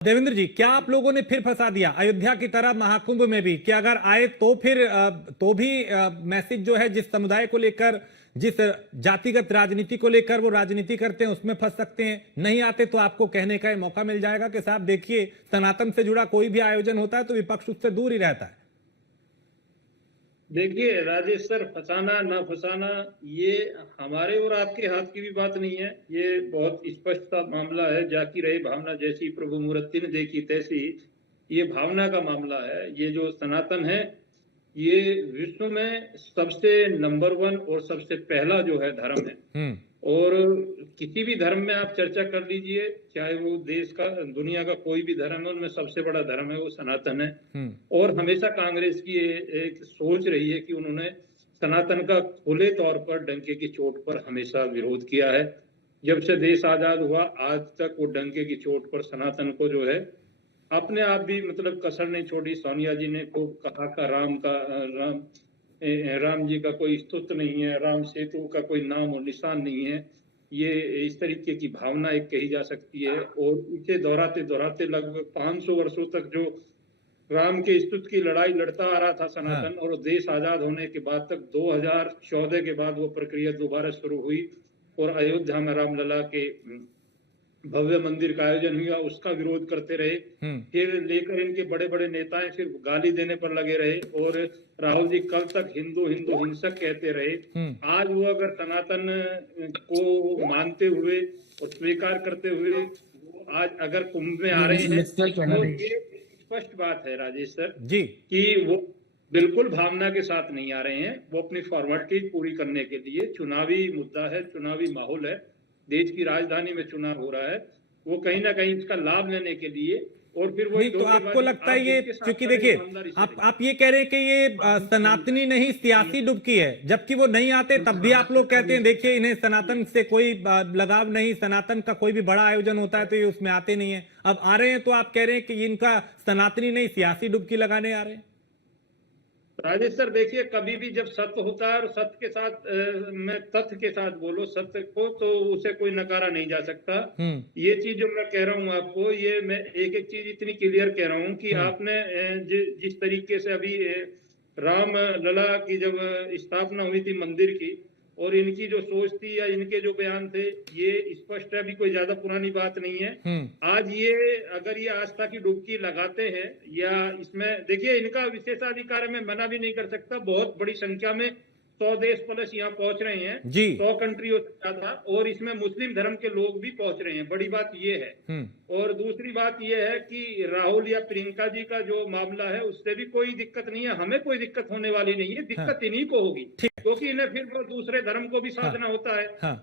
देवेंद्र जी, क्या आप लोगों ने फिर फंसा दिया अयोध्या की तरह महाकुंभ में भी कि अगर आए तो फिर तो भी मैसेज जो है जिस समुदाय को लेकर, जिस जातिगत राजनीति को लेकर वो राजनीति करते हैं उसमें फंस सकते हैं, नहीं आते तो आपको कहने का मौका मिल जाएगा कि साहब देखिए सनातन से जुड़ा कोई भी आयोजन होता है तो विपक्ष उससे दूर ही रहता है। देखिए राजेश सर, फंसाना ना फंसाना ये हमारे और आपके हाथ की भी बात नहीं है। ये बहुत स्पष्ट सा मामला है। जाकी रहे भावना, जैसी प्रभु मूर्ति ने देखी तैसी। ये भावना का मामला है। ये जो सनातन है ये विश्व में सबसे नंबर 1 और सबसे पहला जो है धर्म है। और किसी भी धर्म में आप चर्चा कर लीजिए, चाहे वो देश का दुनिया का कोई भी धर्म है, उनमें सबसे बड़ा धर्म है वो सनातन है। और हमेशा कांग्रेस की एक सोच रही है कि उन्होंने सनातन का खुले तौर पर डंके की चोट पर हमेशा विरोध किया है। जब से देश आजाद हुआ आज तक वो डंके की चोट पर सनातन को जो है अपने आप भी मतलब कसर नहीं छोड़ी। सोनिया जी ने खूब कहा का राम जी का कोई स्तुति नहीं है, राम सेतु का कोई नाम और निशान नहीं है। ये इस तरीके की भावना एक कही जा सकती है। और इसे दोहराते दोहराते लगभग 500 वर्षों तक जो राम के स्तुति की लड़ाई लड़ता आ रहा था सनातन, और देश आजाद होने के बाद तक 2014 के बाद वो प्रक्रिया दोबारा शुरू हुई और अयोध्या में रामलला के भव्य मंदिर का आयोजन हुआ, उसका विरोध करते रहे। फिर लेकर इनके बड़े बड़े नेताएं फिर गाली देने पर लगे रहे और राहुल जी कल तक हिंदू हिंदू हिंसक कहते रहे। आज वो अगर सनातन को मानते हुए और स्वीकार करते हुए आज अगर कुंभ में आ रहे हैं तो ये स्पष्ट बात है राजेश सर जी कि वो बिल्कुल भावना के साथ नहीं आ रहे हैं। वो अपनी फॉर्मेलिटी पूरी करने के लिए, चुनावी मुद्दा है, चुनावी माहौल है, देश की राजधानी में चुनाव हो रहा है, वो कहीं ना कहीं इसका लाभ लेने के लिए। और फिर वही तो आपको लगता है ये, क्योंकि देखिए आप ये कह रहे हैं कि ये सनातनी नहीं सियासी डुबकी है, जबकि वो नहीं आते तब भी आप लोग कहते हैं देखिए इन्हें सनातन से कोई लगाव नहीं, सनातन का कोई भी बड़ा आयोजन होता है तो ये उसमें आते नहीं है। अब आ रहे हैं तो आप कह रहे हैं कि इनका सनातनी नहीं सियासी डुबकी लगाने आ रहे हैं। राजेश सर देखिए, कभी भी जब सत्य होता है और सत्य के साथ मैं तथ्य के साथ बोलो सत्य को, तो उसे कोई नकारा नहीं जा सकता। ये चीज जो मैं कह रहा हूँ आपको, ये मैं एक एक चीज इतनी क्लियर कह रहा हूँ कि आपने जिस तरीके से अभी राम लला की जब स्थापना हुई थी मंदिर की, और इनकी जो सोच थी या इनके जो बयान थे, ये स्पष्ट है, अभी कोई ज्यादा पुरानी बात नहीं है। आज ये अगर ये आस्था की डुबकी लगाते हैं या इसमें देखिए इनका विशेषाधिकार मैं मना भी नहीं कर सकता। बहुत बड़ी संख्या में 100 देश प्लस यहाँ पहुंच रहे हैं, 100 कंट्रियों से ज्यादा, और इसमें मुस्लिम धर्म के लोग भी पहुंच रहे हैं। बड़ी बात ये है। और दूसरी बात ये है कि राहुल या प्रियंका जी का जो मामला है उससे भी कोई दिक्कत नहीं है, हमें कोई दिक्कत होने वाली नहीं है। दिक्कत इन्हीं को होगी क्योंकि इन्हें फिर दूसरे धर्म को भी साधना होता है।